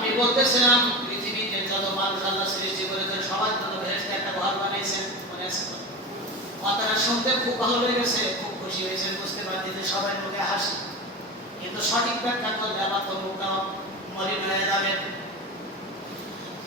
আমি বলতেছিলাম পৃথিবীতে যত মানুষ আল্লাহ সৃষ্টি করেছেন সবার জন্য বেহেশতে একটা ঘর বানাইছেন, মনে আছে? কথাটা শুনতে খুব ভালো লেগেছে, খুব খুশি হয়েছেন, বুঝতে পারছি যে সবাই মুখে হাসি, কিন্তু সঠিক ব্যাখ্যা করলে আবার তো মুখটা মলিন হয়ে যাবে।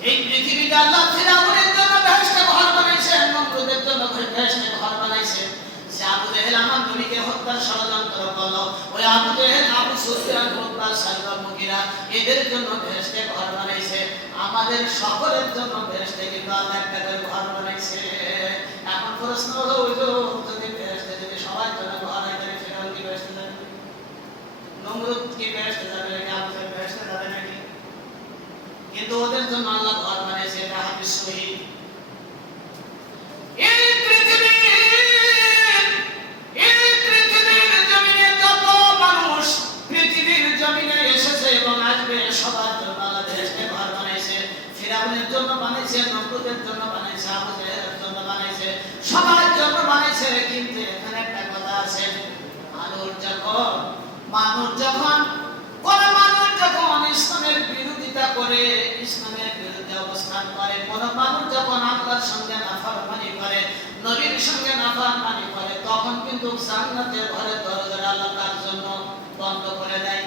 এই পৃথিবীতে আল্লাহ ফিরআউনের জন্য বেহেশতে ঘর বানাইছেন, নমরুদের জন্য বেহেশতে ঘর বানাইছেন। যে আবু জেহেল আমার নবীকে হত্যার ষড়যন্ত্র করলো, ওই আবু জেহেল, আবু সুফিয়ান, উতবা, সাইবা, মুগীরা এদের জন্য বেহেশতে ঘর বানাইছে। আমাদের সকলের জন্য বেহেশতে কিন্তু আল্লাহ একটা করে ঘর বানাইছে। এখন প্রশ্ন হলো, ওই যদি বেহেশতে যদি সবার জন্য ঘর হয় তাহলে ফিরআউন কি বেহেশতে যাবে? নমরুদ কি বেহেশতে যাবে নাকি? আবু জেহেল বেহেশতে যাবে নাকি? কিন্তু ওদের জন্য আল্লাহ ঘর বানিয়েছে, এটা হাদিস সহিহ। এই পৃথিবীর জমিনে যত মানুষ পৃথিবীর জমিনে এসেছে এবং আসবে সবার জন্য আল্লাহ বেহেশতে ঘর বানাইছে। ফিরআউনের জন্য বানাইছে, নমরুদের জন্য বানাইছে, আবু জেহেলের জন্য বানাইছে, সবার জন্য বানাইছে। কিন্তু এখানে একটা কথা আছে, মানুষ যখন ইসলামের বিরোধিতা করে, ইসলামের বিরুদ্ধে অবস্থান করে, কোন মানুষ যখন আল্লাহর সঙ্গে নাফরমানি করে, নবীর সঙ্গে নাফরমানি করে, তখন কিন্তু জান্নাতের ঘরের দরজা আল্লাহ তার জন্য বন্ধ করে দেয়।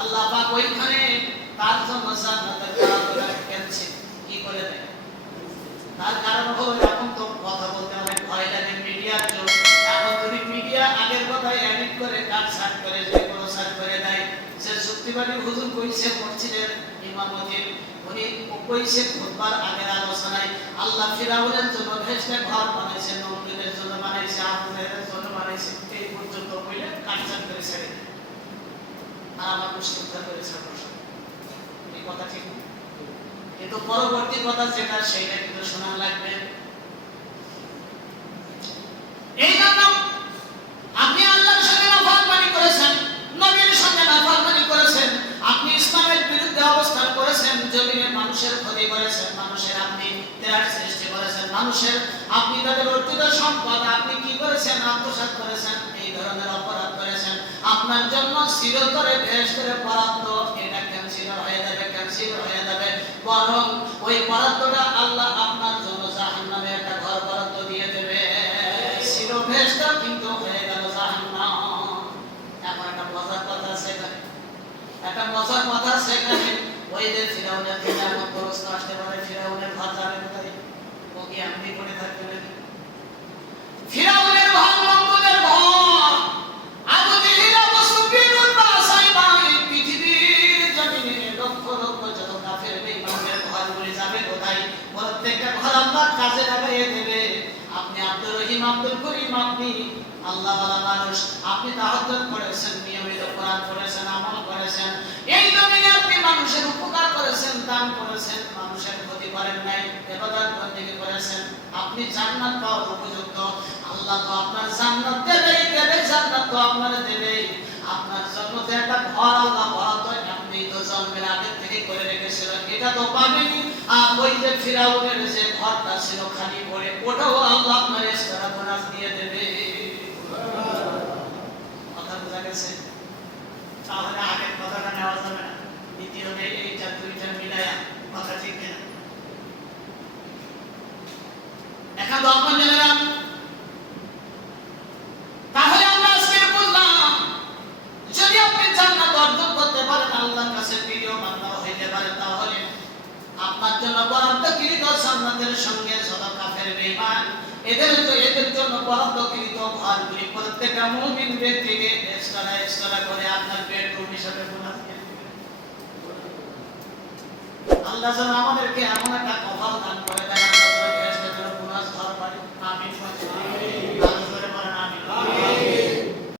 আল্লাহ পাক ওইখানে তার জন্য জান্নাতের দরজা কেনছে কি করে দেয়? তার কারণ হলো, এখন তো কথা বলতে অনেক ভয় লাগে, মিডিয়ার জন্য। এখন যদি মিডিয়া আগের কথায় এডিট করে কাটছাট করে যে প্রচার করে দেয়, যে যুক্তিবাদী হুজুর কইছে মসজিদের ইমামতির, উনি কইছে খুতবার আগের আলোচনায় আল্লাহ ফিরআউনের জন্য বেহেশতে ঘর বানাইছে, নমরুদের জন্য বানাইছে, আবু জেহেলের জন্য বানাইছে, এই পর্যন্ত কইলে কাটছাট করে ছেড়ে দেয়। আর আমার মুশকিলটা করেছে এই কথা ঠিক, কিন্তু পরবর্তী কথা যেটা সেইটা কিন্তু শোনা লাগবে। এই জন্য আপনি আল্লাহর সঙ্গে নাফরমানি করেছেন, নবীর সঙ্গে নাফরমানি করেছেন, আপনি ইসলামের বিরুদ্ধে অবস্থান করেছেন, জমিনের মানুষের ক্ষতি করেছেন, মানুষের আপনি ত্রাস সৃষ্টি করেছেন, মানুষের আপনি তাদের অর্জিত সম্পদ আপনি কি করেছেন? আত্মসাৎ করেছেন, এই ধরনের অপরাধ করেছেন। আপনার জন্য চিরতরে বেহেশতের বরাদ্দ এটা ক্যান্সেল হয়ে যাবে, ক্যান্সেল হয়ে যাবে। বরং ওই বরাদ্দটা আল্লাহ আপনার জন্য জাহান্নামে একটা ঘর বরাদ্দ দিয়ে দেবে। চির বেহেশত কিন্তু হয়ে গেল জাহান্নাম। এখন একটা মজার কথা আছে, একটা মজার কথা সেখানে ওই যে ফিরআউনের থেকে এমন প্রশ্ন আসতে পারে, ফিরআউনের ঘর যাবে কোথায়? ও কি আপনি করে থাকবে নাকি? ফিরআউনের ঘর, নমরুদের ঘর, আবু জেহেল, আবু সুফিয়ান, উতবা, সাইবা, এই পৃথিবীর জমিনে লক্ষ লক্ষ যত কাফের বেঈমানদের ঘরগুলি যাবে কোথায়? প্রত্যেকটা ঘর আল্লাহ কাজে লাগাইয়ে দেবে। আপনি আব্দুর রহিম, আব্দুল করিম, আপনি আল্লাহওয়ালা মানুষ, আপনি তাহাজ্জুদ করেছেন, নিয়মিত কোরআন পড়েছেন, আমল করেছেন, এই জমিনে আপনি মানুষের উপকার করেছেন, দান করেছেন, মানুষের ক্ষতি করেন নাই, ইবাদত বন্দেগী করেছেন, আপনি জান্নাত পাওয়ার উপযুক্ত। আল্লাহ তো আপনার জান্নাত দেবেই দেবে, জান্নাত তো আপনার দেবেই। আপনার জন্য তো একটা ঘর আল্লাহ বরাদ্দ আপনি তো জন্মের আগে থেকে করে রেখেছিলেন, এটা তো পাবেনই। আর ওই যে ফিরআউনের যে ঘরটা ছিল খালি পড়ে, ওটাও আল্লাহ আপনার এক্সট্রা বোনাস দিয়ে দেবে। কথা বোঝা গেছে? তাহলে আগের কথাটা নেওয়া যাবে না, দ্বিতীয় এইটা দুইটা মিলায়া কথা ঠিক কিনা? এখন দর্পণ জেনেরাম, তাহলে আমরা আজকে বুঝলাম, যদি আপনি জান্নাত অর্জন করতে পারেন, আল্লাহর কাছে প্রিয় বান্দা হইতে পারেন, তাহলে আপনার জন্য বরাদ্দকৃত জান্নাতের সঙ্গে যত কাফের বেঈমান এদের জন্য বরাদ্দকৃত ঘরগুলি প্রত্যেকটা মুমিন ব্যক্তিকে এক্সট্রা করে আপনার বেডরুম হিসাবে বোনাস দিয়ে দেবে। আল্লাহ যেন আমাদেরকে এমন একটা কপাল দান